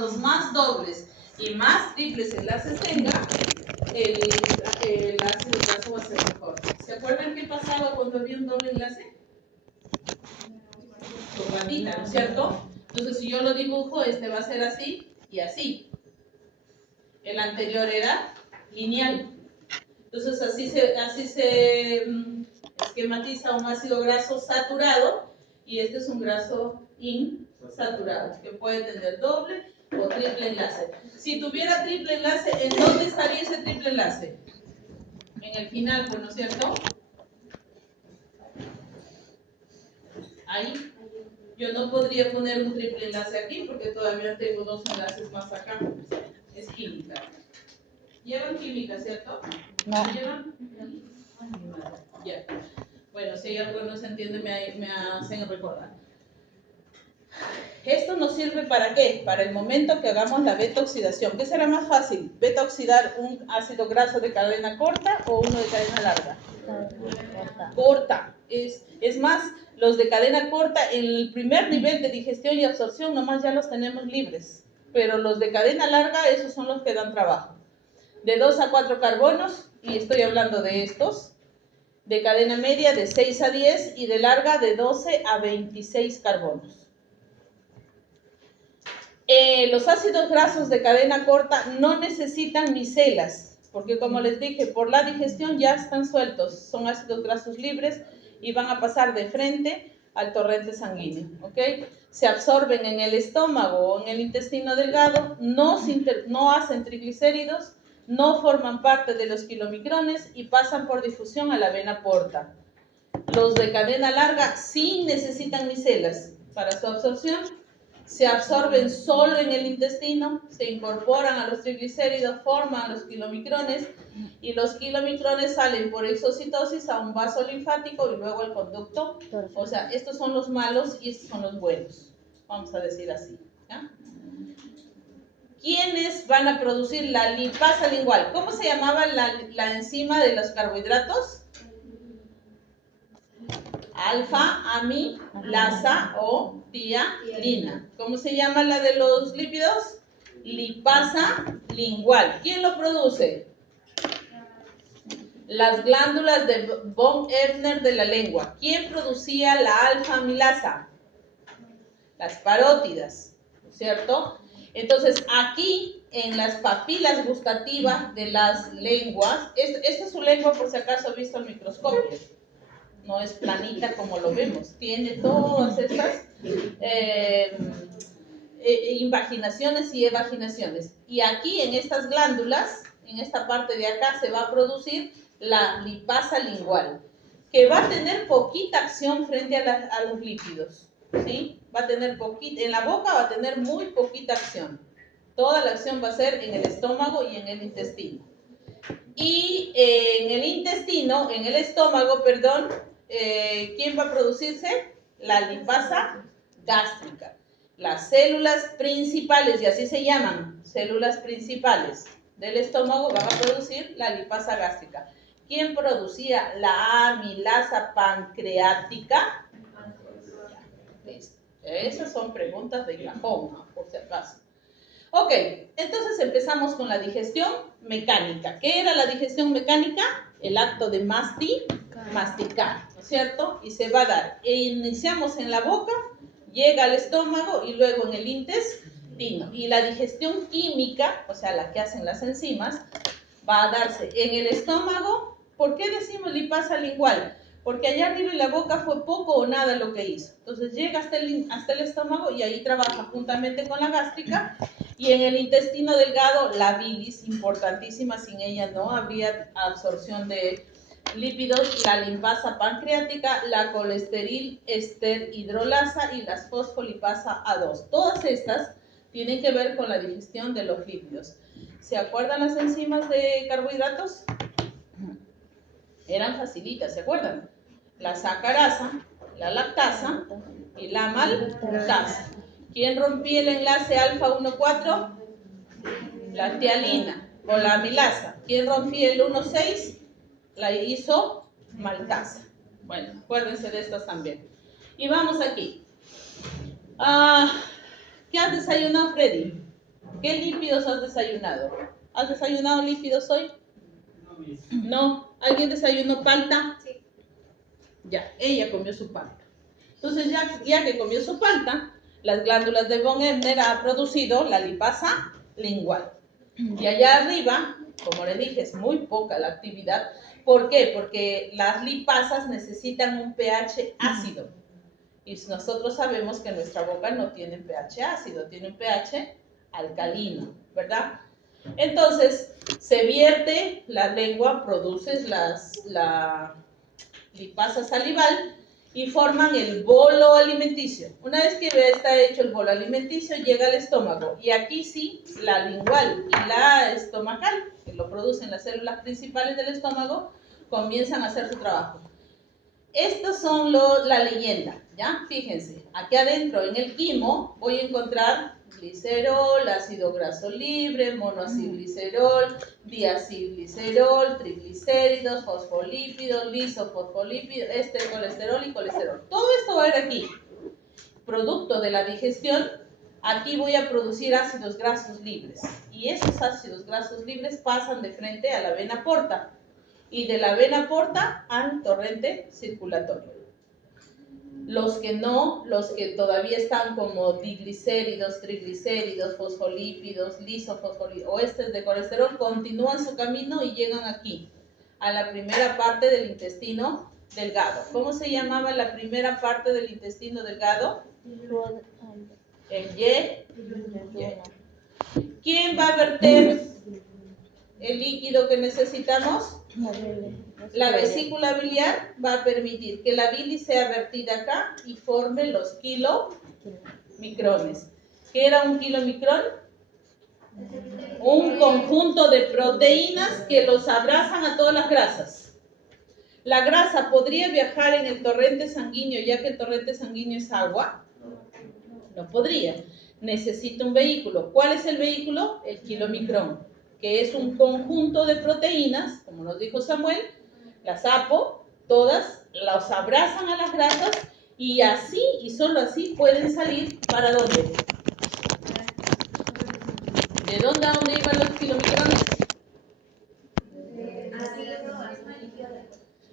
cuantos más dobles y más triples enlaces tenga, el ácido graso va a ser mejor. ¿Se acuerdan qué pasaba cuando había un doble enlace? Corbatita, ¿no es cierto? Entonces, si yo lo dibujo, este va a ser así y así. El anterior era lineal. Entonces, así se esquematiza un ácido graso saturado, y este es un graso insaturado, que puede tener doble o triple enlace. Si tuviera triple enlace, ¿en dónde estaría ese triple enlace? En el final, pues, ¿no es cierto? Ahí. Yo no podría poner un triple enlace aquí porque todavía tengo dos enlaces más acá. Es química. ¿Llevan química, cierto? No. ¿Llevan? Ya. Bueno, si hay algo que no se entiende, me hacen recordar. Esto nos sirve ¿para qué? Para el momento que hagamos la beta oxidación. ¿Qué será más fácil? ¿Beta oxidar un ácido graso de cadena corta o uno de cadena larga? Corta. Es más, los de cadena corta, en el primer nivel de digestión y absorción, nomás ya los tenemos libres. Pero los de cadena larga, esos son los que dan trabajo. De 2 a 4 carbonos, y estoy hablando de estos. De cadena media de 6 a 10 y de larga de 12 a 26 carbonos. Los ácidos grasos de cadena corta no necesitan micelas, porque como les dije, por la digestión ya están sueltos, son ácidos grasos libres y van a pasar de frente al torrente sanguíneo, ¿ok? Se absorben en el estómago o en el intestino delgado, no hacen triglicéridos, no forman parte de los kilomicrones y pasan por difusión a la vena porta. Los de cadena larga sí necesitan micelas para su absorción. Se absorben solo en el intestino, se incorporan a los triglicéridos, forman los kilomicrones y los kilomicrones salen por exocitosis a un vaso linfático y luego al conducto. O sea, estos son los malos y estos son los buenos, vamos a decir así, ¿ya? ¿Quiénes van a producir la lipasa lingual? ¿Cómo se llamaba la enzima de los carbohidratos? Alfa-amilasa o tialina. ¿Cómo se llama la de los lípidos? Lipasa lingual. ¿Quién lo produce? Las glándulas de von Ebner de la lengua. ¿Quién producía la alfa-amilasa? Las parótidas, ¿no es cierto? Entonces, aquí en las papilas gustativas de las lenguas, esta es su lengua por si acaso visto al microscopio. No es planita como lo vemos, tiene todas estas invaginaciones y evaginaciones. Y aquí en estas glándulas, en esta parte de acá, se va a producir la lipasa lingual, que va a tener poquita acción frente a los lípidos, ¿sí? Va a tener poquita, en la boca va a tener muy poquita acción. Toda la acción va a ser en el estómago y en el intestino. Y en el intestino, en el estómago, perdón, ¿quién va a producirse? La lipasa gástrica. Las células principales, y así se llaman, células principales del estómago, van a producir la lipasa gástrica. ¿Quién producía la amilasa pancreática? Esas son preguntas de cajón, ¿no? Por si acaso. Ok, entonces empezamos con la digestión mecánica. ¿Qué era la digestión mecánica? El acto de masticar, ¿no es cierto? Y se va a dar. Iniciamos en la boca, llega al estómago y luego en el intestino. Y la digestión química, o sea, la que hacen las enzimas, va a darse en el estómago. ¿Por qué decimos lipasa lingual? Porque allá arriba en la boca fue poco o nada lo que hizo. Entonces llega hasta el estómago y ahí trabaja juntamente con la gástrica. Y en el intestino delgado, la bilis, importantísima, sin ella no habría absorción de lípidos, la lipasa pancreática, la colesterol ester hidrolasa y las fosfolipasa A2. Todas estas tienen que ver con la digestión de los lípidos. ¿Se acuerdan las enzimas de carbohidratos? Eran facilitas, ¿se acuerdan? La sacarasa, la lactasa y la maltasa. ¿Quién rompía el enlace alfa 1,4? La tialina o la amilasa. ¿Quién rompía el 1,6? La isomaltasa. Bueno, acuérdense de estas también. Y vamos aquí. ¿Qué has desayunado, Freddy? ¿Qué lípidos has desayunado? ¿Has desayunado lípidos hoy? No. ¿Alguien desayunó palta? Sí. Ya, ella comió su palta. Entonces, ya que comió su palta, las glándulas de von Ebner ha producido la lipasa lingual. Y allá arriba, como le dije, es muy poca la actividad. ¿Por qué? Porque las lipasas necesitan un pH ácido. Y nosotros sabemos que nuestra boca no tiene pH ácido, tiene un pH alcalino, ¿verdad? Entonces, se vierte la lengua, produces la lipasa salival y forman el bolo alimenticio. Una vez que está hecho el bolo alimenticio, llega al estómago. Y aquí sí, la lingual y la estomacal, que lo producen las células principales del estómago, comienzan a hacer su trabajo. Estas son la leyenda, ¿ya? Fíjense, aquí adentro en el quimo voy a encontrar glicerol, ácido graso libre, monoacilglicerol, diacilglicerol, triglicéridos, fosfolípidos, lisofosfolípidos, colesterol y colesterol. Todo esto va a ir aquí. Producto de la digestión, aquí voy a producir ácidos grasos libres. Y esos ácidos grasos libres pasan de frente a la vena porta. Y de la vena porta al torrente circulatorio. Los que todavía están como diglicéridos, triglicéridos, fosfolípidos, lisofosfolípidos o de colesterol, continúan su camino y llegan aquí, a la primera parte del intestino delgado. ¿Cómo se llamaba la primera parte del intestino delgado? El Y. ¿Quién va a verter el líquido que necesitamos? La vesícula biliar va a permitir que la bilis sea vertida acá y forme los kilomicrones. ¿Qué era un kilomicrón? Un conjunto de proteínas que los abrazan a todas las grasas. ¿La grasa podría viajar en el torrente sanguíneo ya que el torrente sanguíneo es agua? No podría. Necesita un vehículo. ¿Cuál es el vehículo? El kilomicrón, que es un conjunto de proteínas, como nos dijo Samuel, las APO, todas los abrazan a las grasas y así y solo así pueden salir ¿para dónde? ¿De dónde a dónde iban los kilomicrones?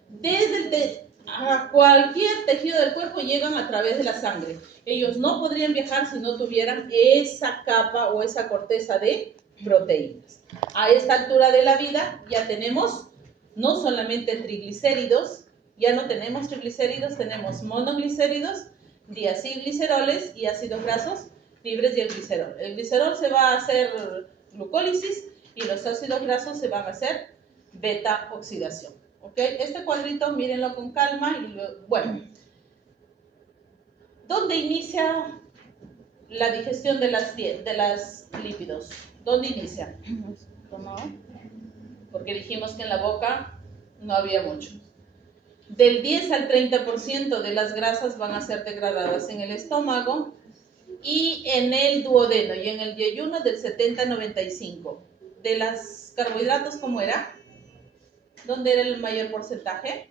Desde a cualquier tejido del cuerpo llegan a través de la sangre. Ellos no podrían viajar si no tuvieran esa capa o esa corteza de proteínas. A esta altura de la vida ya tenemos no solamente triglicéridos, ya no tenemos triglicéridos, tenemos monoglicéridos, diacilgliceroles y ácidos grasos libres y el glicerol. El glicerol se va a hacer glucólisis y los ácidos grasos se van a hacer beta oxidación. ¿Okay? Este cuadrito mírenlo con calma y bueno, ¿dónde inicia la digestión de las lípidos? ¿Dónde inicia? Porque dijimos que en la boca no había mucho. Del 10 al 30% de las grasas van a ser degradadas en el estómago y en el duodeno y en el yeyuno del 70 al 95. De los carbohidratos, ¿cómo era? ¿Dónde era el mayor porcentaje?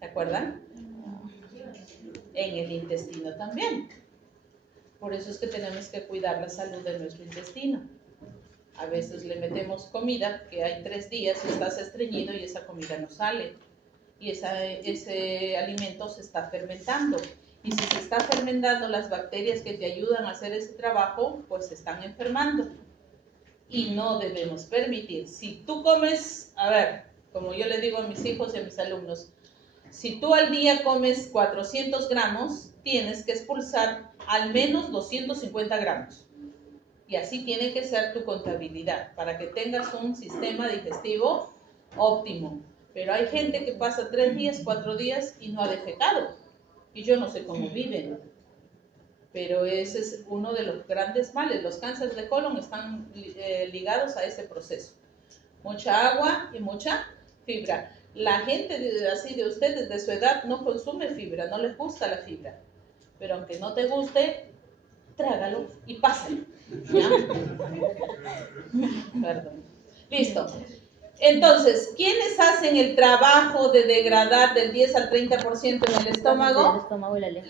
¿Se acuerdan? En el intestino también. Por eso es que tenemos que cuidar la salud de nuestro intestino. A veces le metemos comida que hay 3 días y estás estreñido y esa comida no sale. Y ese alimento se está fermentando. Y si se está fermentando, las bacterias que te ayudan a hacer ese trabajo, pues se están enfermando. Y no debemos permitir. Si tú comes, a ver, como yo le digo a mis hijos y a mis alumnos, si tú al día comes 400 gramos, tienes que expulsar al menos 250 gramos. Y así tiene que ser tu contabilidad, para que tengas un sistema digestivo óptimo. Pero hay gente que pasa 3 días, 4 días y no ha defecado. Y yo no sé cómo viven. Pero ese es uno de los grandes males. Los cánceres de colon están ligados a ese proceso. Mucha agua y mucha fibra. La gente así de ustedes, de su edad, no consume fibra, no les gusta la fibra. Pero aunque no te guste, trágalo y pásalo. ¿Ya? Perdón. Listo. Entonces, ¿quiénes hacen el trabajo de degradar del 10 al 30% en el estómago?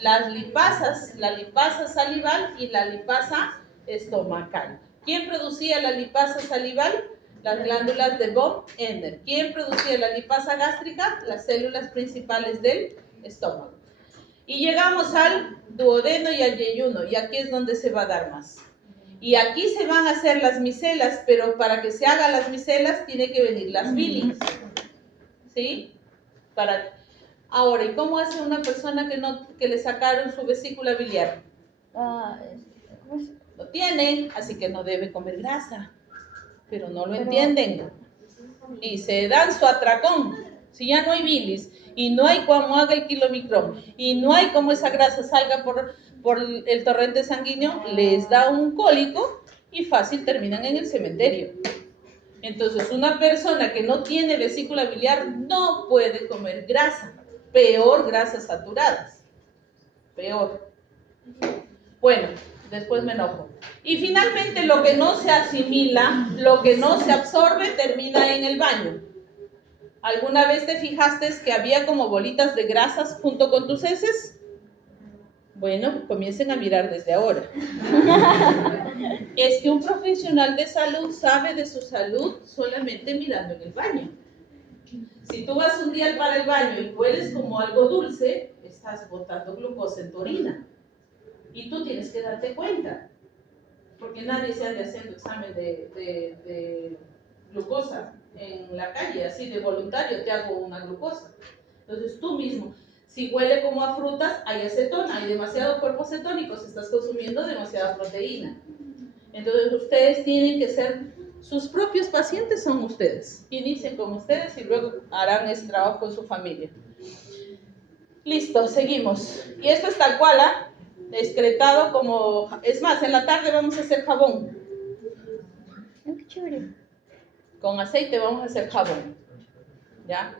Las lipasas, la lipasa salival y la lipasa estomacal. ¿Quién producía la lipasa salival? Las glándulas de von Ender. ¿Quién producía la lipasa gástrica? Las células principales del estómago. Y llegamos al duodeno y al yeyuno, y aquí es donde se va a dar más. Y aquí se van a hacer las micelas, pero para que se hagan las micelas tiene que venir las bilis. ¿Sí? Ahora, ¿y cómo hace una persona que le sacaron su vesícula biliar? Lo tiene, así que no debe comer grasa. Pero no lo entienden. Y se dan su atracón. Si ya no hay bilis, y no hay cómo haga el kilomicrón, y no hay cómo esa grasa salga por el torrente sanguíneo, les da un cólico y fácil terminan en el cementerio. Entonces, una persona que no tiene vesícula biliar no puede comer grasa. Peor, grasas saturadas. Peor. Bueno, después me enojo. Y finalmente, lo que no se asimila, lo que no se absorbe, termina en el baño. ¿Alguna vez te fijaste que había como bolitas de grasas junto con tus heces? Bueno, comiencen a mirar desde ahora. Es que un profesional de salud sabe de su salud solamente mirando en el baño. Si tú vas un día para el baño y hueles como algo dulce, estás botando glucosa en tu orina. Y tú tienes que darte cuenta. Porque nadie se anda haciendo examen de glucosa en la calle, así de voluntario te hago una glucosa. Entonces tú mismo, si huele como a frutas, hay acetona, hay demasiados cuerpos cetónicos, estás consumiendo demasiada proteína. Entonces ustedes tienen que ser, sus propios pacientes son ustedes. Inicien con ustedes y luego harán ese trabajo con su familia. Listo, seguimos. Y esto es tal cual, excretado como, es más, en la tarde vamos a hacer jabón. Qué chévere. Con aceite vamos a hacer jabón. ¿Ya?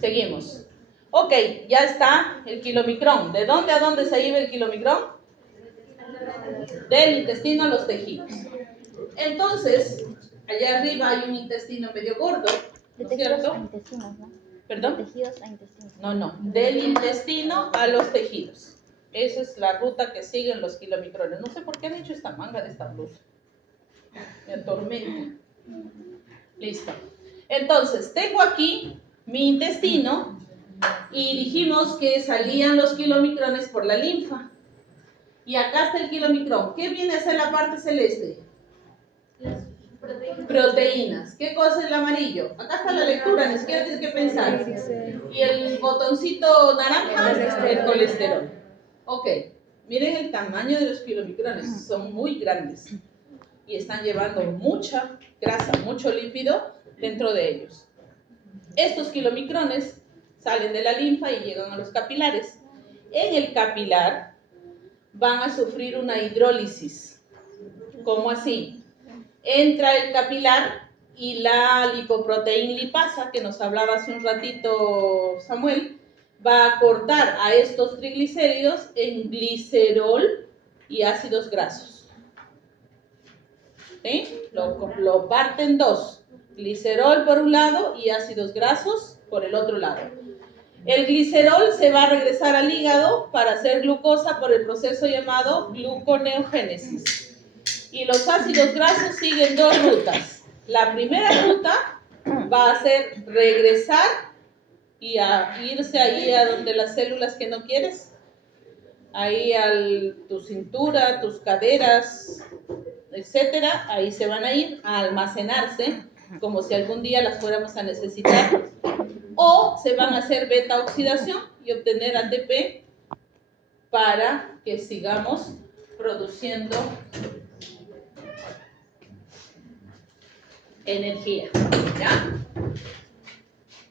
Seguimos. Ok, ya está el kilomicrón. ¿De dónde a dónde se lleva el kilomicrón? Del intestino a los tejidos. Entonces, allá arriba hay un intestino medio gordo, ¿no es cierto? A intestinos, ¿no? ¿Perdón? De tejidos a intestinos. No, del intestino a los tejidos. Esa es la ruta que siguen los kilomicrones. No sé por qué han hecho esta manga de esta blusa. Me atormenta. Listo. Entonces, tengo aquí mi intestino y dijimos que salían los kilomicrones por la linfa. Y acá está el kilomicrón. ¿Qué viene a ser la parte celeste? Las proteínas. Proteínas. ¿Qué cosa es el amarillo? Acá está la lectura, ni siquiera tienes que pensar. Y el botoncito naranja, el colesterol. Ok, miren el tamaño de los kilomicrones, son muy grandes. Y están llevando mucha grasa, mucho lípido dentro de ellos. Estos kilomicrones salen de la linfa y llegan a los capilares. En el capilar van a sufrir una hidrólisis. ¿Cómo así? Entra el capilar y la lipoproteína lipasa, que nos hablaba hace un ratito Samuel, va a cortar a estos triglicéridos en glicerol y ácidos grasos. ¿Sí? Lo parte en dos, glicerol por un lado y ácidos grasos por el otro lado. El glicerol se va a regresar al hígado para hacer glucosa por el proceso llamado gluconeogénesis. Y los ácidos grasos siguen dos rutas. La primera ruta va a ser regresar y a irse ahí a donde las células que no quieres, ahí a tu cintura, tus caderas, etcétera, ahí se van a ir a almacenarse como si algún día las fuéramos a necesitar, o se van a hacer beta oxidación y obtener ATP para que sigamos produciendo energía. ¿Ya?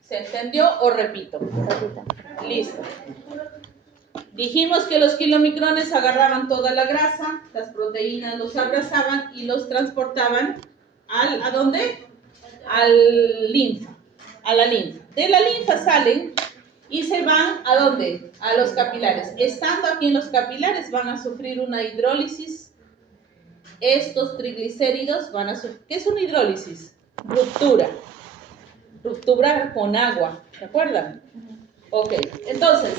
¿Se entendió o repito? Listo. Dijimos que los kilomicrones agarraban toda la grasa, las proteínas los abrazaban y los transportaban ¿a dónde? Al linfa, a la linfa. De la linfa salen y se van ¿a dónde? A los capilares. Estando aquí en los capilares van a sufrir una hidrólisis. Estos triglicéridos van a sufrir. ¿Qué es una hidrólisis? Ruptura. Ruptura con agua, ¿se acuerdan? Ok, entonces,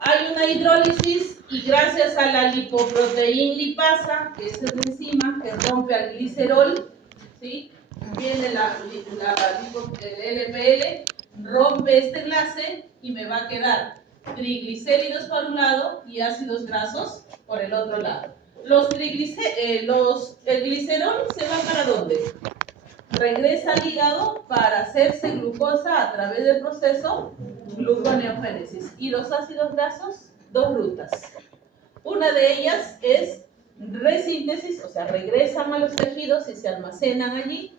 hay una hidrólisis y gracias a la lipoproteína lipasa, que es una enzima que rompe al glicerol, ¿sí? Viene el LPL, rompe este enlace y me va a quedar triglicéridos por un lado y ácidos grasos por el otro lado. El glicerol se va para ¿dónde? Regresa al hígado para hacerse glucosa a través del proceso gluconeogénesis. Y los ácidos grasos, dos rutas. Una de ellas es resíntesis, o sea, regresan a los tejidos y se almacenan allí.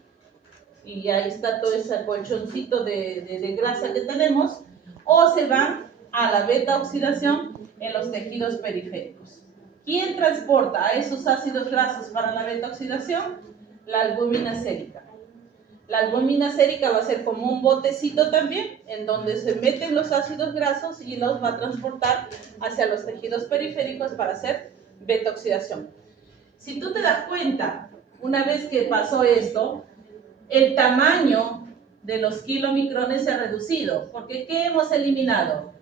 Y ahí está todo ese colchoncito de grasa que tenemos. O se van a la beta oxidación en los tejidos periféricos. ¿Quién transporta a esos ácidos grasos para la beta oxidación? La albúmina sérica. La albúmina sérica va a ser como un botecito también, en donde se meten los ácidos grasos y los va a transportar hacia los tejidos periféricos para hacer beta oxidación. Si tú te das cuenta, una vez que pasó esto, el tamaño de los kilomicrones se ha reducido, porque ¿qué hemos eliminado?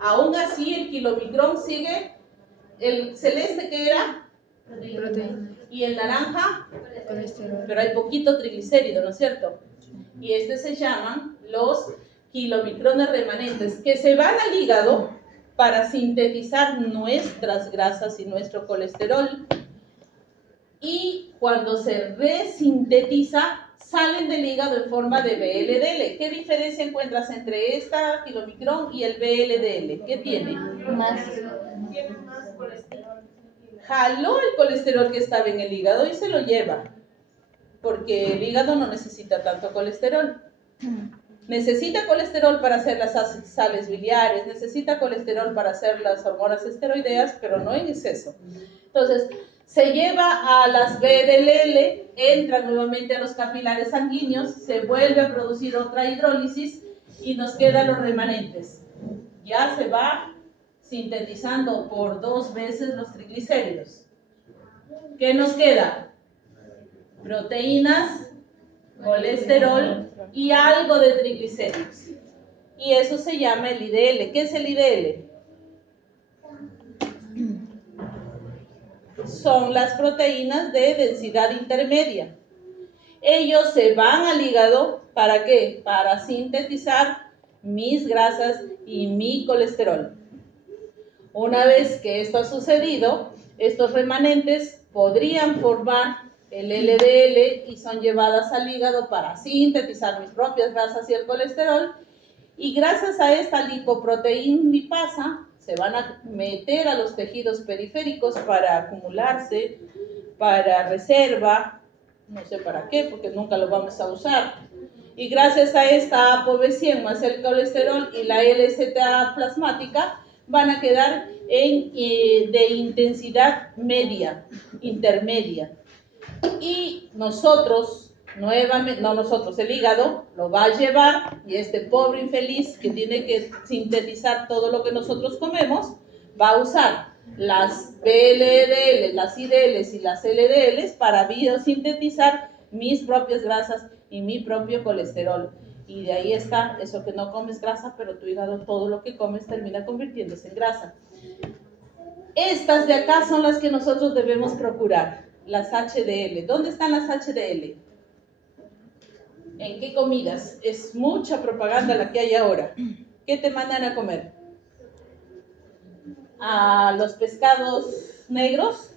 Aún así, el kilomicrón sigue, el celeste que era, Proteína. y el naranja, Colesterol. pero hay poquito triglicérido, ¿no es cierto? Y se llaman los kilomicrones remanentes, que se van al hígado para sintetizar nuestras grasas y nuestro colesterol. Y cuando se resintetiza, salen del hígado en forma de VLDL. ¿Qué diferencia encuentras entre esta kilomicrón y el VLDL? ¿Qué tiene? Tiene más colesterol. Jaló el colesterol que estaba en el hígado y se lo lleva, porque el hígado no necesita tanto colesterol. Necesita colesterol para hacer las sales biliares, necesita colesterol para hacer las hormonas esteroideas, pero no en exceso. Entonces, se lleva a las VLDL, entra nuevamente a los capilares sanguíneos, se vuelve a producir otra hidrólisis y nos quedan los remanentes. Ya se va sintetizando por 2 veces los triglicéridos. ¿Qué nos queda? Proteínas, colesterol y algo de triglicéridos. Y eso se llama el IDL. ¿Qué es el IDL? Son las proteínas de densidad intermedia. Ellos se van al hígado, ¿para qué? Para sintetizar mis grasas y mi colesterol. Una vez que esto ha sucedido, estos remanentes podrían formar el LDL y son llevadas al hígado para sintetizar mis propias grasas y el colesterol. Y gracias a esta lipoproteína lipasa, se van a meter a los tejidos periféricos para acumularse, para reserva, no sé para qué, porque nunca lo vamos a usar. Y gracias a esta ApoB100 más el colesterol y la LZA plasmática, van a quedar de intensidad media, intermedia. Y nosotros, nuevamente, no nosotros, el hígado lo va a llevar, y este pobre infeliz que tiene que sintetizar todo lo que nosotros comemos, va a usar las VLDL, las IDLs y las LDLs para biosintetizar mis propias grasas y mi propio colesterol. Y de ahí está eso que no comes grasa, pero tu hígado todo lo que comes termina convirtiéndose en grasa. Estas de acá son las que nosotros debemos procurar, las HDL. ¿Dónde están las HDL? ¿En qué comidas? Es mucha propaganda la que hay ahora. ¿Qué te mandan a comer? ¿A los pescados negros?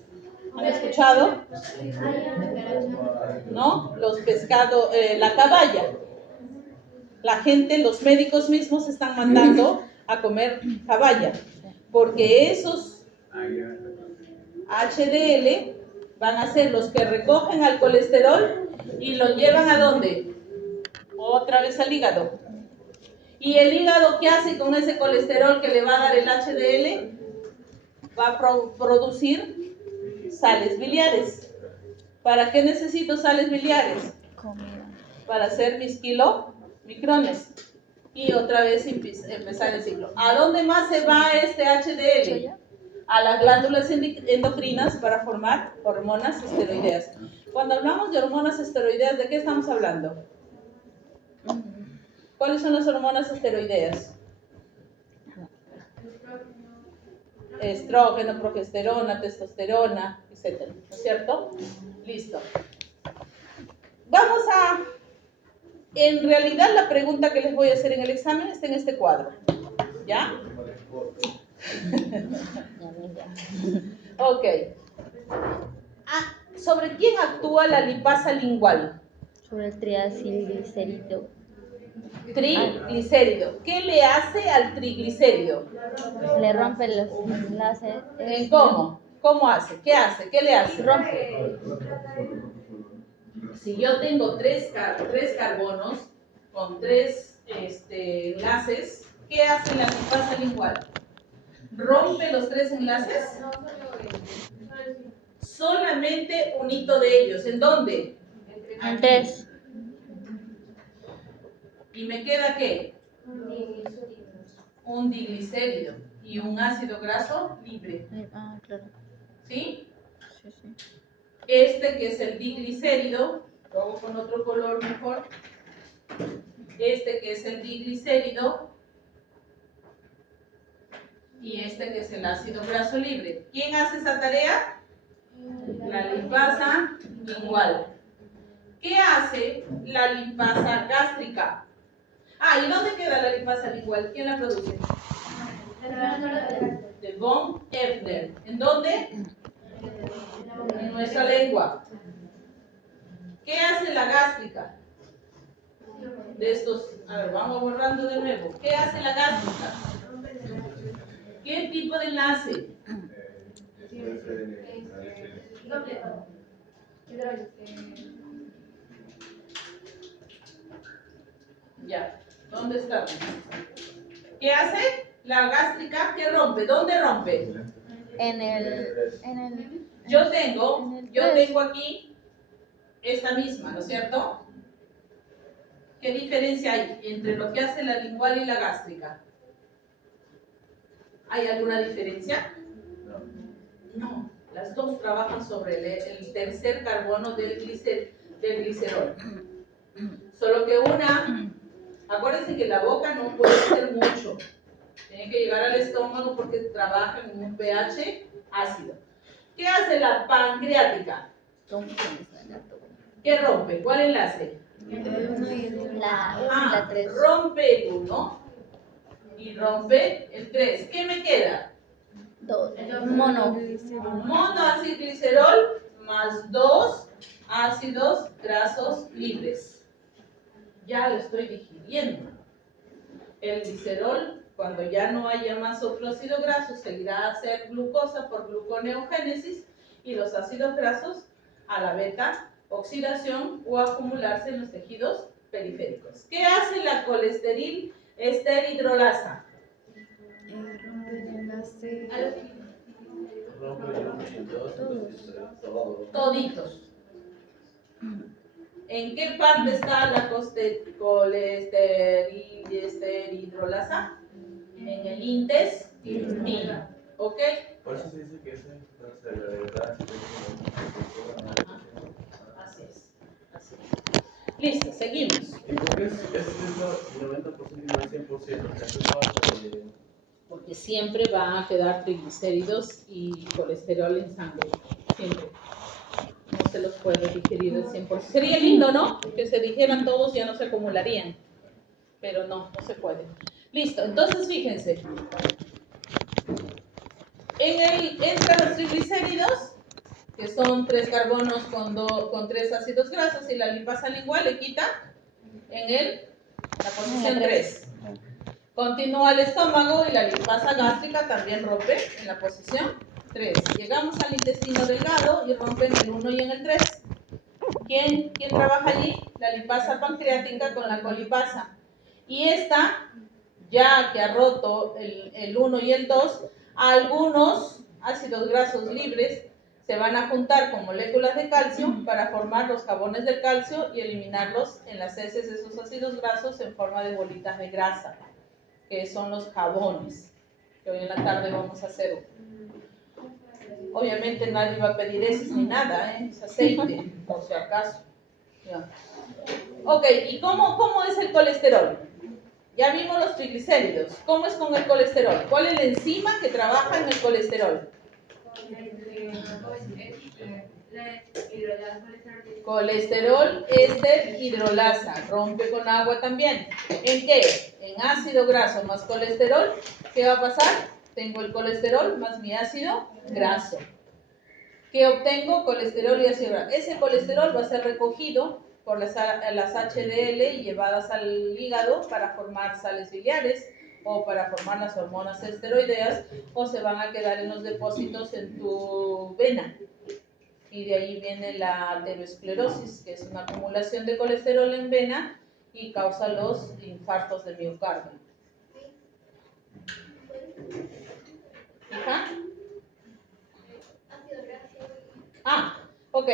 ¿Han escuchado? ¿No? Los pescados, la caballa. La gente, los médicos mismos están mandando a comer caballa, porque esos HDL van a ser los que recogen al colesterol y lo llevan ¿a dónde? Otra vez al hígado. ¿Y el hígado qué hace con ese colesterol que le va a dar el HDL? Va a producir sales biliares. ¿Para qué necesito sales biliares? Comida. Para hacer mis kilomicrones. Y otra vez empezar el ciclo. ¿A dónde más se va este HDL? A las glándulas endocrinas para formar hormonas esteroideas. Cuando hablamos de hormonas esteroideas, ¿de qué estamos hablando? ¿Cuáles son las hormonas esteroideas? Estrógeno, progesterona, testosterona, etcétera, ¿no es cierto? Listo. Vamos a... En realidad la pregunta que les voy a hacer en el examen está en este cuadro. ¿Ya? Ok. ¿Sobre quién actúa la lipasa lingual? Sobre el triacilglicérido. Triglicérido. ¿Qué le hace al triglicérido? Le rompe los enlaces. ¿Cómo? ¿Cómo hace? ¿Qué hace? ¿Qué le hace? Rompe. Si yo tengo tres carbonos con tres enlaces, ¿qué hace la lipasa lingual? ¿Rompe los tres enlaces? Solamente un hito de ellos. ¿En dónde? En 3. ¿Y me queda qué? Un diglicérido y un ácido graso libre. Ah, claro. ¿Sí? Sí, sí. Este que es el diglicérido, lo hago con otro color mejor. Este que es el diglicérido y este que es el ácido graso libre. ¿Quién hace esa tarea? La lipasa lingual. ¿Qué hace la lipasa gástrica? ¿Y dónde queda la lipasa lingual? ¿Quién la produce? De von Ebner. ¿En dónde? En nuestra lengua. ¿Qué hace la gástrica? De estos, a ver, vamos borrando de nuevo. ¿Qué hace la gástrica? ¿Qué tipo de enlace? Ya, ¿dónde está? ¿Qué hace? La gástrica, ¿qué rompe? ¿Dónde rompe? Yo tengo aquí esta misma, ¿no es cierto? ¿Qué diferencia hay entre lo que hace la lingual y la gástrica? ¿Hay alguna diferencia? No, las dos trabajan sobre el tercer carbono del glicerol. Solo que una, acuérdense que la boca no puede ser mucho. Tiene que llegar al estómago porque trabaja en un pH ácido. ¿Qué hace la pancreática? ¿Qué rompe? ¿Cuál enlace? La 1 y la 3. Rompe el 1 y rompe el 3. ¿Qué me queda? Mono. Monoacilglicerol más 2 ácidos grasos libres. Ya lo estoy digiriendo. El glicerol, cuando ya no haya más otro ácido graso, seguirá a ser glucosa por gluconeogénesis y los ácidos grasos a la beta oxidación o acumularse en los tejidos periféricos. ¿Qué hace la colesterol esteridrolasa? Rompe el enlace. Toditos. ¿En qué parte está la colesterolasa? En el intestino. ¿Ok? Por eso se dice que ese Así es. Así es. Listo, seguimos. ¿Y por qué es eso 90% y no el 100%? Porque siempre va a quedar triglicéridos y colesterol en sangre. Siempre. No se los puede digerir al 100%. Sería lindo, ¿no? Que se dijeran todos y ya no se acumularían. Pero no se puede. Listo, entonces fíjense. Entre los triglicéridos, que son 3 carbonos con 3 ácidos grasos, y la lipasa lingual le quita en la posición 3. Continúa el estómago y la lipasa gástrica también rompe en la posición 3. Llegamos al intestino delgado y rompen el 1 y en el 3. ¿Quién trabaja allí? La lipasa pancreática con la colipasa. Y esta, ya que ha roto el 1 y el 2, algunos ácidos grasos libres se van a juntar con moléculas de calcio para formar los jabones del calcio y eliminarlos en las heces de esos ácidos grasos en forma de bolitas de grasa, que son los jabones, que hoy en la tarde vamos a hacer. Obviamente nadie va a pedir heces ni nada, es aceite, por si acaso. Ya. Ok, ¿y cómo es el colesterol? Ya vimos los triglicéridos. ¿Cómo es con el colesterol? ¿Cuál es la enzima que trabaja en el colesterol? Colesterol éster hidrolasa. Rompe con agua también. ¿En qué? En ácido graso más colesterol. ¿Qué va a pasar? Tengo el colesterol más mi ácido graso. ¿Qué obtengo? Colesterol y ácido graso. Ese colesterol va a ser recogido por las HDL y llevadas al hígado para formar sales biliares o para formar las hormonas esteroideas, o se van a quedar en los depósitos en tu vena. Y de ahí viene la aterosclerosis, que es una acumulación de colesterol en vena y causa los infartos de miocardio. ¿Fija? Ok.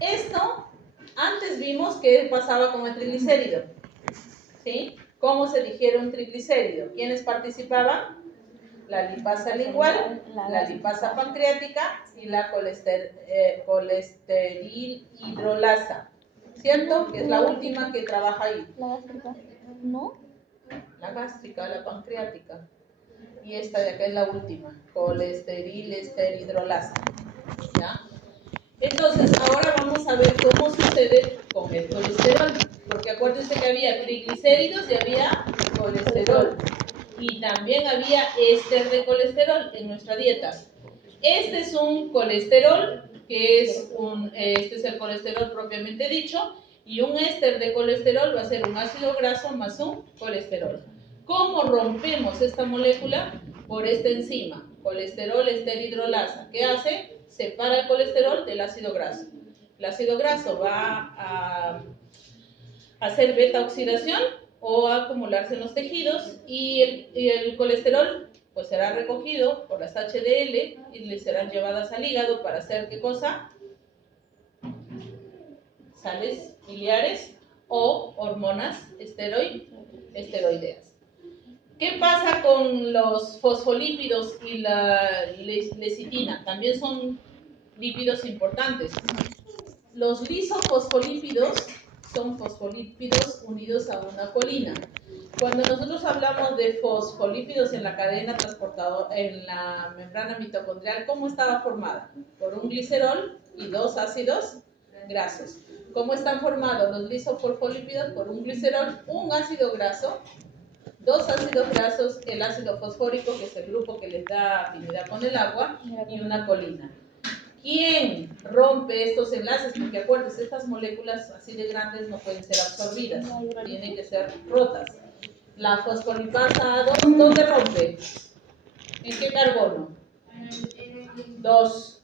Esto, antes vimos qué pasaba con el triglicérido. ¿Sí? ¿Cómo se digiere un triglicérido? ¿Quiénes participaban? La lipasa lingual, la lipasa pancreática y la colesterol hidrolasa. ¿Cierto? Que es la última que trabaja ahí. ¿La gástrica? ¿No? La gástrica, la pancreática. Y esta de acá es la última. Colesterol hidrolasa. ¿Ya? Entonces, ahora vamos a ver cómo sucede con el colesterol. Porque acuérdense que había triglicéridos y había colesterol. Y también había éster de colesterol en nuestra dieta. Este es un colesterol, este es el colesterol propiamente dicho, y un éster de colesterol va a ser un ácido graso más un colesterol. ¿Cómo rompemos esta molécula? Por esta enzima, colesterol éster hidrolasa. ¿Qué hace? Separa el colesterol del ácido graso. El ácido graso va a hacer beta oxidación o a acumularse en los tejidos, y el colesterol pues será recogido por las HDL y le serán llevadas al hígado para hacer ¿qué cosa? Sales biliares o hormonas esteroideas. ¿Qué pasa con los fosfolípidos y la lecitina? También son lípidos importantes. Los lisofosfolípidos son fosfolípidos unidos a una colina. Cuando nosotros hablamos de fosfolípidos en la cadena transportadora, en la membrana mitocondrial, ¿cómo estaba formada? Por un glicerol y dos ácidos grasos. ¿Cómo están formados los lisofosfolípidos? Por un glicerol, un ácido graso, dos ácidos grasos, el ácido fosfórico, que es el grupo que les da afinidad con el agua, y una colina. ¿Quién rompe estos enlaces? Porque acuérdense, estas moléculas así de grandes no pueden ser absorbidas, tienen que ser rotas. La fosfolipasa A2, ¿dónde rompe? ¿En qué carbono? 2.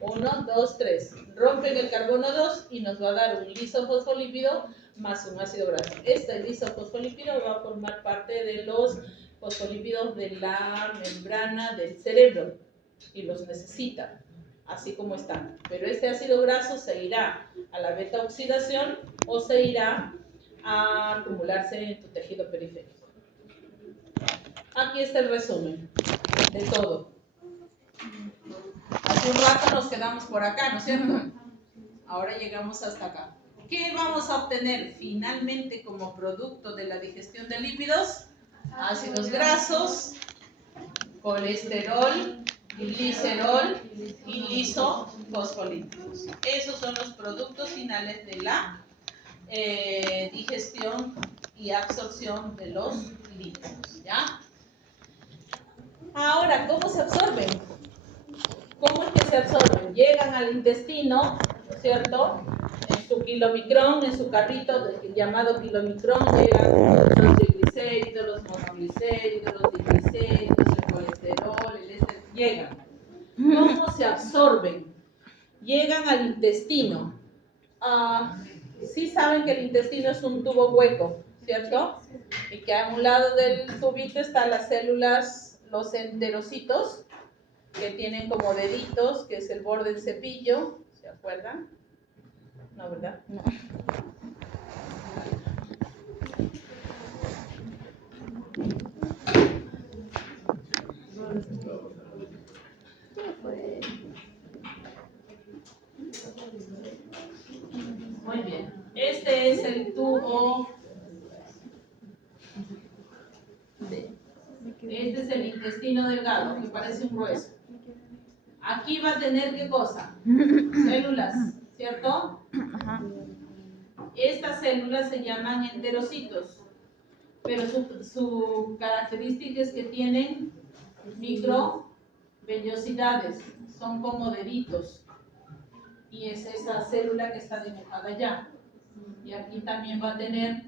1, 2, 3. Rompen el carbono 2 y nos va a dar un lisofosfolípido más un ácido graso. Este lisofosfolípido va a formar parte de los fosfolípidos de la membrana del cerebro y los necesita, así como están. Pero este ácido graso se irá a la beta oxidación o se irá a acumularse en tu tejido periférico. Aquí está el resumen de todo. Hace un rato nos quedamos por acá, ¿no es cierto? Ahora llegamos hasta acá. ¿Qué vamos a obtener finalmente como producto de la digestión de lípidos? Ácidos grasos, colesterol, glicerol y lisofosfolípidos. Esos son los productos finales de la digestión y absorción de los lípidos, ¿ya? Ahora, ¿cómo se absorben? ¿Cómo es que se absorben? Llegan al intestino, ¿no es cierto? En su kilomicrón, en su carrito llamado kilomicrón, llegan los triglicéridos, los monoglicéridos, los diglicéridos, el colesterol, el éster, llegan. ¿Cómo se absorben? Llegan al intestino. Sí saben que el intestino es un tubo hueco, ¿cierto? Y que a un lado del tubito están las células, los enterocitos, que tienen como deditos, que es el borde del cepillo, ¿se acuerdan? No, ¿verdad? No. Muy bien. Este es el tubo el intestino delgado, que parece un hueso. Aquí va a tener, ¿qué cosa? Células, ¿cierto? Ajá. Estas células se llaman enterocitos, pero su característica es que tienen microvellosidades, son como deditos, y es esa célula que está dibujada allá. Y aquí también va a tener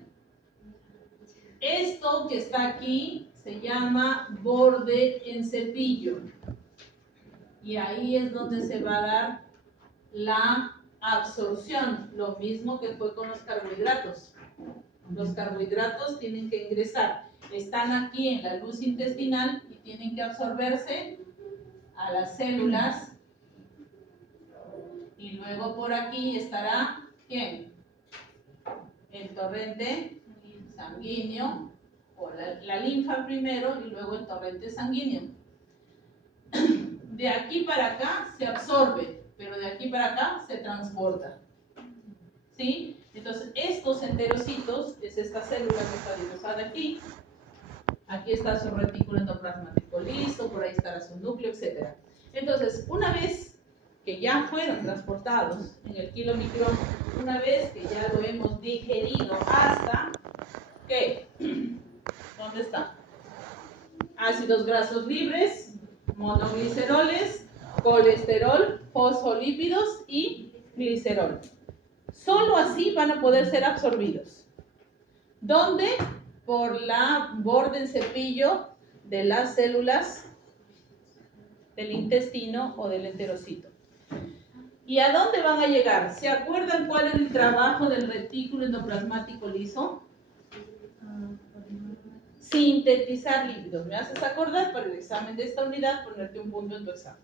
esto que está aquí, se llama borde en cepillo, y ahí es donde se va a dar la absorción, lo mismo que fue con los carbohidratos. Los carbohidratos tienen que ingresar, están aquí en la luz intestinal y tienen que absorberse a las células, y luego por aquí estará, ¿quién? El torrente sanguíneo, o la linfa primero y luego el torrente sanguíneo. De aquí para acá se absorbe, pero de aquí para acá se transporta. ¿Sí? Entonces, estos enterocitos, es esta célula que está dibujada aquí. Aquí está su retículo endoplasmático liso, por ahí estará su núcleo, etc. Entonces, una vez que ya fueron transportados en el kilomicrón, una vez que ya lo hemos digerido hasta, ¿qué? ¿Dónde está? Ácidos grasos libres, monogliceroles, colesterol, fosfolípidos y glicerol. Solo así van a poder ser absorbidos. ¿Dónde? Por la borde en cepillo de las células del intestino o del enterocito. ¿Y a dónde van a llegar? ¿Se acuerdan cuál es el trabajo del retículo endoplasmático liso? Sintetizar lípidos. ¿Me haces acordar para el examen de esta unidad ponerte un punto en tu examen?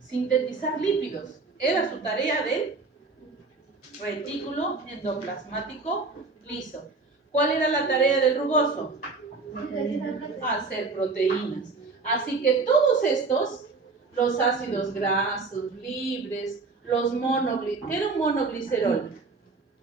Sintetizar lípidos. Era su tarea del retículo endoplasmático liso. ¿Cuál era la tarea del rugoso? Hacer proteínas. Así que todos estos, los ácidos grasos libres, los monoglicerol, ¿qué era un monoglicerol?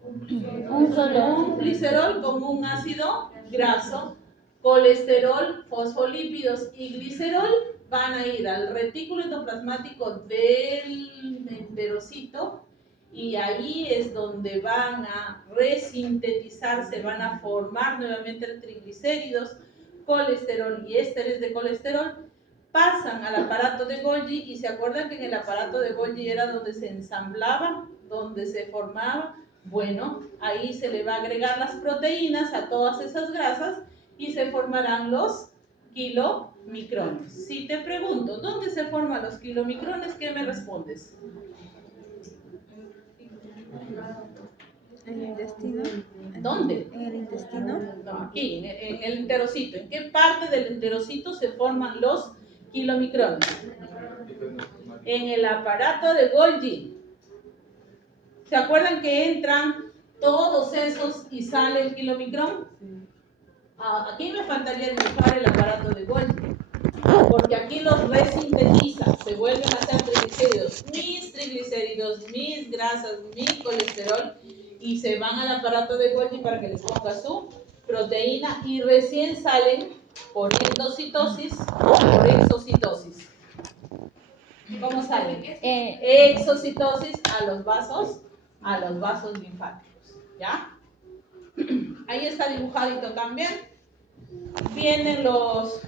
Un glicerol con un ácido graso, colesterol, fosfolípidos y glicerol van a ir al retículo endoplasmático del enterocito, y ahí es donde van a resintetizarse, van a formar nuevamente triglicéridos, colesterol y ésteres de colesterol, pasan al aparato de Golgi, y se acuerdan que en el aparato de Golgi era donde se ensamblaba, donde se formaba. Bueno, ahí se le va a agregar las proteínas a todas esas grasas y se formarán los kilomicrones. Si te pregunto, ¿dónde se forman los kilomicrones? ¿Qué me respondes? ¿En el intestino? ¿Dónde? ¿En el intestino? No, aquí, en el enterocito. ¿En qué parte del enterocito se forman los kilomicrones? En el aparato de Golgi. ¿Se acuerdan que entran todos esos y sale el kilomicrón? Aquí me faltaría dibujar el aparato de Golgi, porque aquí los resintetiza, se vuelven a hacer triglicéridos, mis grasas, mi colesterol, y se van al aparato de Golgi para que les ponga su proteína, y recién salen por endocitosis o por exocitosis. ¿Cómo salen? Exocitosis a los vasos linfáticos, ¿ya? Ahí está dibujadito también. Vienen los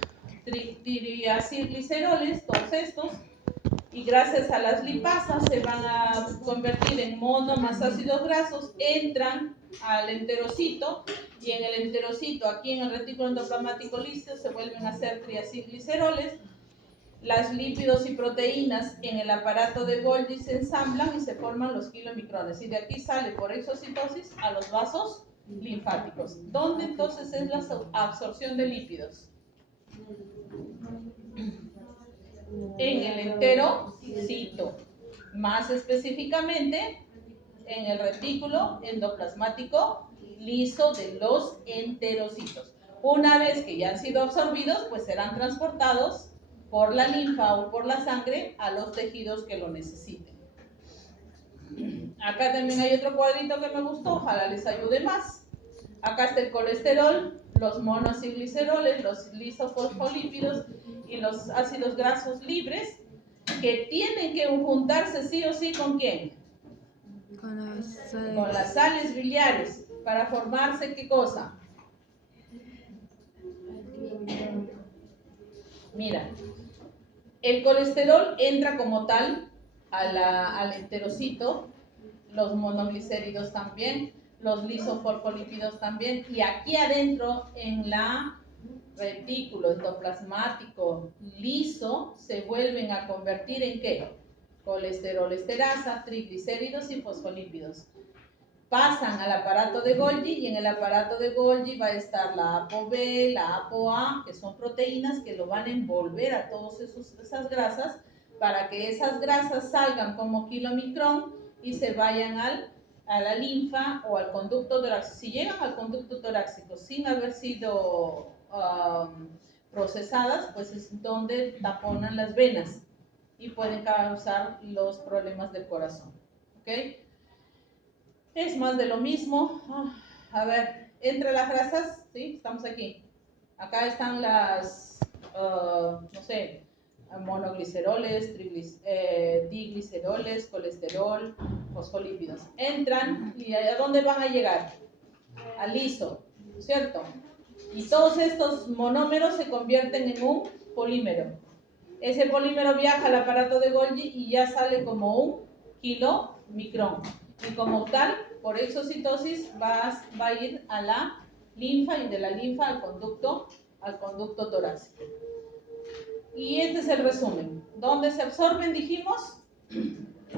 triacilgliceroles, todos estos, y gracias a las lipasas se van a convertir en mono más ácidos grasos, entran al enterocito, y en el enterocito, aquí en el retículo endoplasmático liso, se vuelven a hacer triacilgliceroles. Las lípidos y proteínas en el aparato de Golgi se ensamblan y se forman los kilomicrones, y de aquí sale por exocitosis a los vasos linfáticos. ¿Dónde entonces es la absorción de lípidos? En el enterocito, más específicamente en el retículo endoplasmático liso de los enterocitos. Una vez que ya han sido absorbidos, pues serán transportados por la linfa o por la sangre a los tejidos que lo necesiten. Acá también hay otro cuadrito que me gustó, ojalá les ayude más. Acá está el colesterol, los monoacilgliceroles, los lisofosfolípidos y los ácidos grasos libres, que tienen que juntarse sí o sí ¿con quién? Con las sales biliares, para formarse ¿qué cosa? Mira, el colesterol entra como tal al enterocito, los monoglicéridos también, los lisofosfolípidos también, y aquí adentro en la retículo endoplasmático liso se vuelven a convertir ¿en qué? Colesterol esterasa, triglicéridos y fosfolípidos. Pasan al aparato de Golgi y en el aparato de Golgi va a estar la ApoB, la ApoA, que son proteínas que lo van a envolver a todas esas grasas para que esas grasas salgan como kilomicrón y se vayan a la linfa o al conducto torácico. Si llegan al conducto torácico sin haber sido procesadas, pues es donde taponan las venas y pueden causar los problemas del corazón. ¿Ok? Es más de lo mismo. A ver, entre las grasas, ¿sí? Estamos aquí. Acá están las, no sé, monogliceroles, digliceroles, colesterol, fosfolípidos. Entran y ¿a dónde van a llegar? Al liso, ¿cierto? Y todos estos monómeros se convierten en un polímero. Ese polímero viaja al aparato de Golgi y ya sale como un kilomicrón. Y como tal, por exocitosis va a ir a la linfa y de la linfa al conducto torácico. Y este es el resumen. ¿Dónde se absorben, dijimos?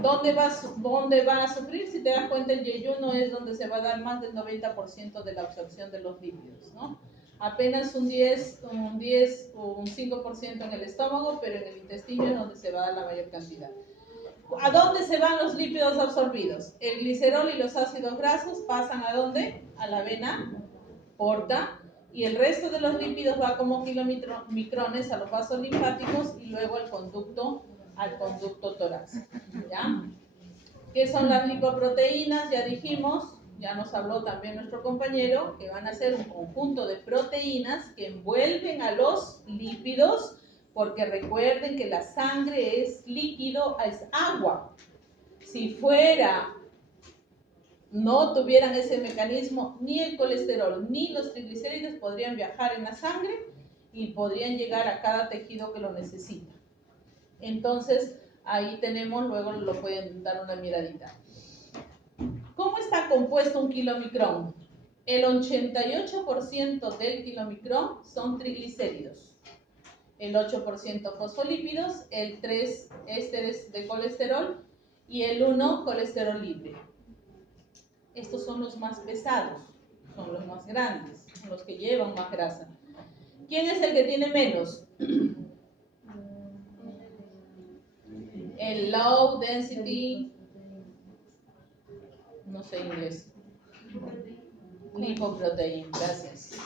¿Dónde van a sufrir? Si te das cuenta, el yeyuno es donde se va a dar más del 90% de la absorción de los lípidos, ¿no? Apenas un 10 o un 5% en el estómago, pero en el intestino es donde se va a dar la mayor cantidad. ¿A dónde se van los lípidos absorbidos? El glicerol y los ácidos grasos pasan ¿a dónde? A la vena porta, y el resto de los lípidos va como kilomicrones a los vasos linfáticos y luego al conducto torácico. ¿Ya? ¿Qué son las lipoproteínas? Ya dijimos, ya nos habló también nuestro compañero, que van a ser un conjunto de proteínas que envuelven a los lípidos, porque recuerden que la sangre es líquido, es agua. Si no tuvieran ese mecanismo, ni el colesterol ni los triglicéridos podrían viajar en la sangre y podrían llegar a cada tejido que lo necesita. Entonces, ahí tenemos, luego lo pueden dar una miradita. ¿Cómo está compuesto un kilomicrón? El 88% del kilomicrón son triglicéridos, el 8% fosfolípidos, el 3% ésteres de colesterol y el 1% colesterol libre. Estos son los más pesados, son los más grandes, son los que llevan más grasa. ¿Quién es el que tiene menos? El low density, no sé inglés, lipoprotein, gracias.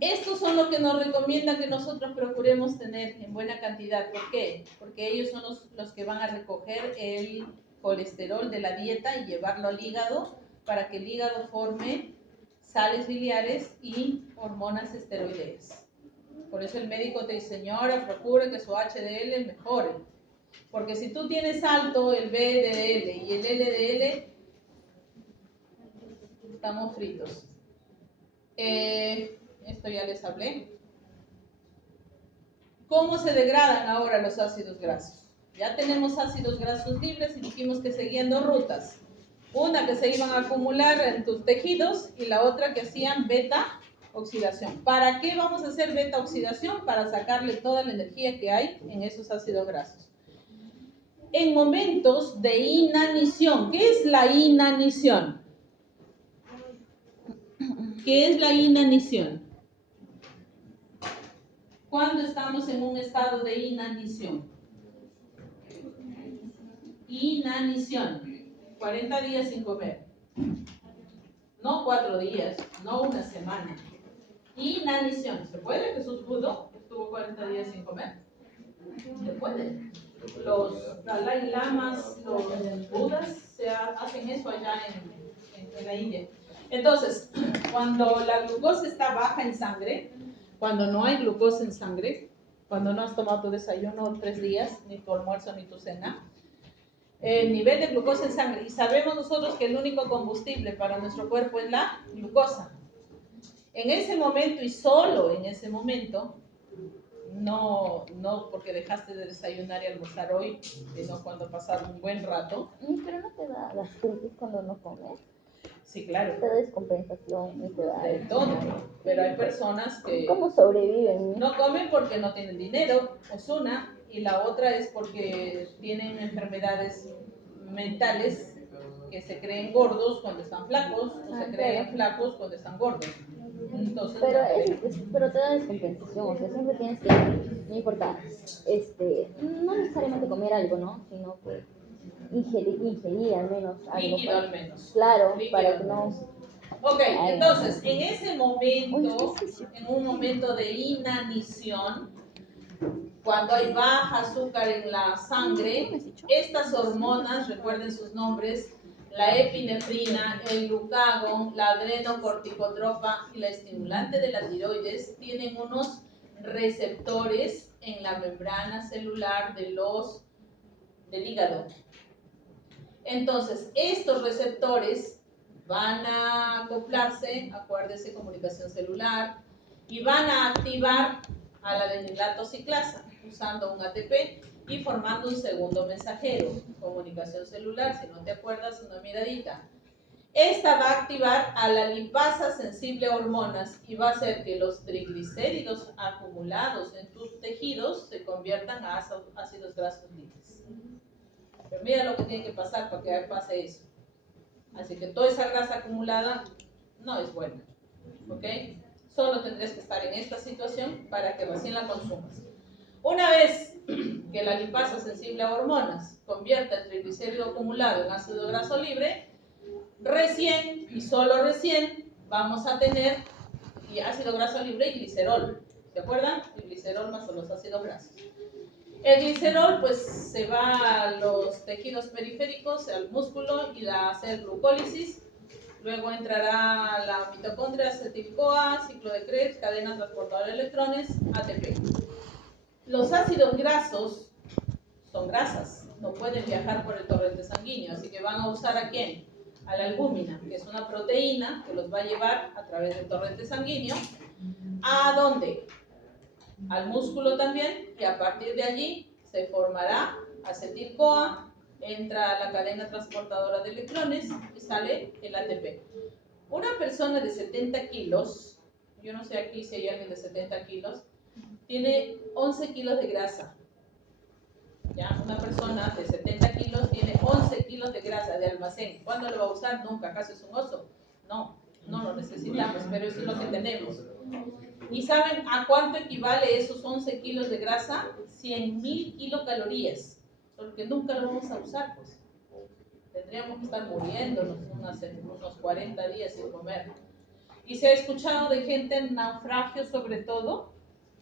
Estos son los que nos recomiendan que nosotros procuremos tener en buena cantidad. ¿Por qué? Porque ellos son los que van a recoger el colesterol de la dieta y llevarlo al hígado para que el hígado forme sales biliares y hormonas esteroideas. Por eso el médico te dice, señora, procure que su HDL mejore. Porque si tú tienes alto el VDL y el LDL, estamos fritos. Esto ya les hablé. ¿Cómo se degradan ahora los ácidos grasos? Ya tenemos ácidos grasos libres y dijimos que seguían dos rutas. Una que se iban a acumular en tus tejidos y la otra que hacían beta oxidación. ¿Para qué vamos a hacer beta oxidación? Para sacarle toda la energía que hay en esos ácidos grasos. En momentos de inanición. ¿Qué es la inanición? ¿Qué es la inanición? ¿Cuándo estamos en un estado de inanición? Inanición. 40 días sin comer. No 4 días, no una semana. Inanición. ¿Se puede? Jesús pudo, estuvo 40 días sin comer. Se puede. Los Dalai Lamas, los Budas hacen eso allá en la India. Entonces, cuando la glucosa está baja en sangre, cuando no hay glucosa en sangre, cuando no has tomado tu desayuno 3 días, ni tu almuerzo ni tu cena. El nivel de glucosa en sangre. Y sabemos nosotros que el único combustible para nuestro cuerpo es la glucosa. En ese momento y solo en ese momento, no porque dejaste de desayunar y almorzar hoy, sino cuando ha pasado un buen rato. Pero no te da gastritis cuando no comes. Sí, claro, Te da descompensación y te da... de todo. Pero hay personas que ¿Cómo sobreviven? no comen porque no tienen dinero, es una, y la otra es porque tienen enfermedades mentales que se creen gordos cuando están flacos, o se creen flacos cuando están gordos. Entonces, Pero te da descompensación, o sea, siempre tienes que, no importa, no necesariamente comer algo, ¿no? Sino que ingerir al menos algo. líquido al menos. Claro, Líquido para al que no... menos. Ok, entonces, en ese momento, en un momento de inanición, cuando hay baja azúcar en la sangre, estas hormonas, recuerden sus nombres, la epinefrina, el glucagón, la adrenocorticotropa y la estimulante de la tiroides, tienen unos receptores en la membrana celular del hígado. Entonces, estos receptores van a acoplarse, acuérdense, comunicación celular, y van a activar a la adenilato ciclasa usando un ATP y formando un segundo mensajero, comunicación celular. Si no te acuerdas, una miradita. Esta va a activar a la lipasa sensible a hormonas y va a hacer que los triglicéridos acumulados en tus tejidos se conviertan a ácidos grasos libres. Pero mira lo que tiene que pasar para que pase eso. Así que toda esa grasa acumulada no es buena, ¿ok? Solo tendrías que estar en esta situación para que recién la consumas. Una vez que la lipasa sensible a hormonas convierta el triglicérido acumulado en ácido graso libre, recién y solo recién vamos a tener ácido graso libre y glicerol. ¿Se acuerdan? El glicerol más los ácidos grasos. El glicerol pues se va a los tejidos periféricos, al músculo y va a hacer glucólisis. Luego entrará la mitocondria, acetil-CoA, ciclo de Krebs, cadena transportadora de electrones, ATP. Los ácidos grasos son grasas, no pueden viajar por el torrente sanguíneo, así que van a usar ¿a quién? A la albúmina, que es una proteína que los va a llevar a través del torrente sanguíneo. ¿A dónde? Al músculo también, y a partir de allí se formará acetil-CoA, entra a la cadena transportadora de electrones y sale el ATP. Una persona de 70 kilos, yo no sé aquí si hay alguien de 70 kilos, tiene 11 kilos de grasa. ¿Ya? Una persona de 70 kilos tiene 11 kilos de grasa de almacén. ¿Cuándo lo va a usar? Nunca. ¿Acaso es un oso? No, no lo necesitamos, pero eso es lo que tenemos. ¿Y saben a cuánto equivale esos 11 kilos de grasa? 100.000 kilocalorías. Solo que nunca lo vamos a usar, pues. Tendríamos que estar muriéndonos unos 40 días sin comer. Y se ha escuchado de gente en naufragio, sobre todo,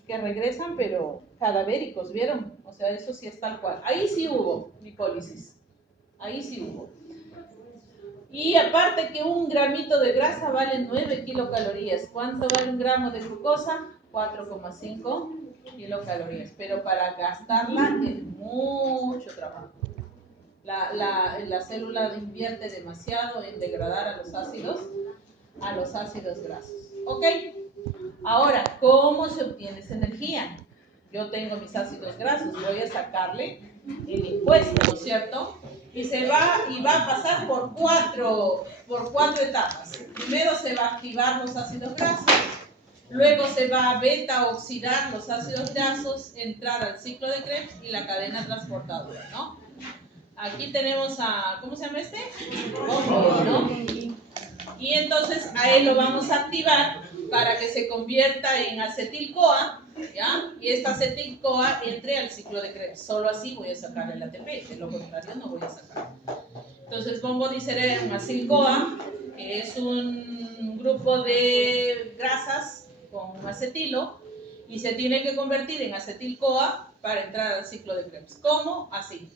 que regresan, pero cadavéricos, ¿vieron? O sea, eso sí es tal cual. Ahí sí hubo lipólisis. Ahí sí hubo. Y aparte que un gramito de grasa vale 9 kilocalorías. ¿Cuánto vale un gramo de glucosa? 4,5 kilocalorías. Pero para gastarla es mucho trabajo. La célula invierte demasiado en degradar a los ácidos grasos. ¿Ok? Ahora, ¿cómo se obtiene esa energía? Yo tengo mis ácidos grasos, voy a sacarle el impuesto, ¿no es cierto? Y va a pasar por cuatro etapas. Primero se va a activar los ácidos grasos, luego se va a beta oxidar los ácidos grasos, entrar al ciclo de Krebs y la cadena transportadora, ¿no? Aquí tenemos a, ¿cómo se llama este? Gómolo, ¿no? Y entonces a él lo vamos a activar para que se convierta en acetil-CoA, ¿ya? Y esta acetil-CoA entre al ciclo de Krebs. Solo así voy a sacar el ATP, de lo contrario no voy a sacar. Entonces pongo dicerén acetil-CoA, que es un grupo de grasas con acetilo, y se tiene que convertir en acetil-CoA para entrar al ciclo de Krebs. ¿Cómo? Así.